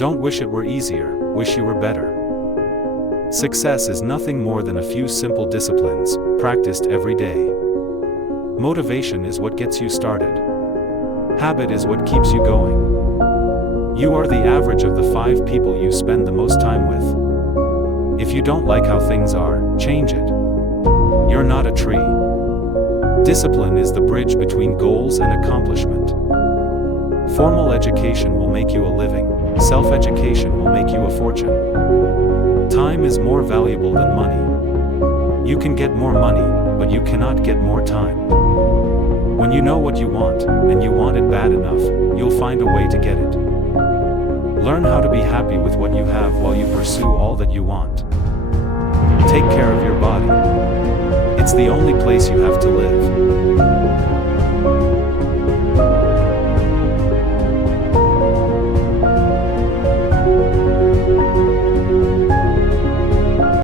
Don't wish it were easier, wish you were better. Success is nothing more than a few simple disciplines, practiced every day. Motivation is what gets you started. Habit is what keeps you going. You are the average of the 5 people you spend the most time with. If you don't like how things are, change it. You're not a tree. Discipline is the bridge between goals and accomplishment. Formal education will make you a living, self-education will make you a fortune. Time is more valuable than money. You can get more money, but you cannot get more time. When you know what you want, and you want it bad enough, you'll find a way to get it. Learn how to be happy with what you have while you pursue all that you want. Take care of your body. It's the only place you have to live.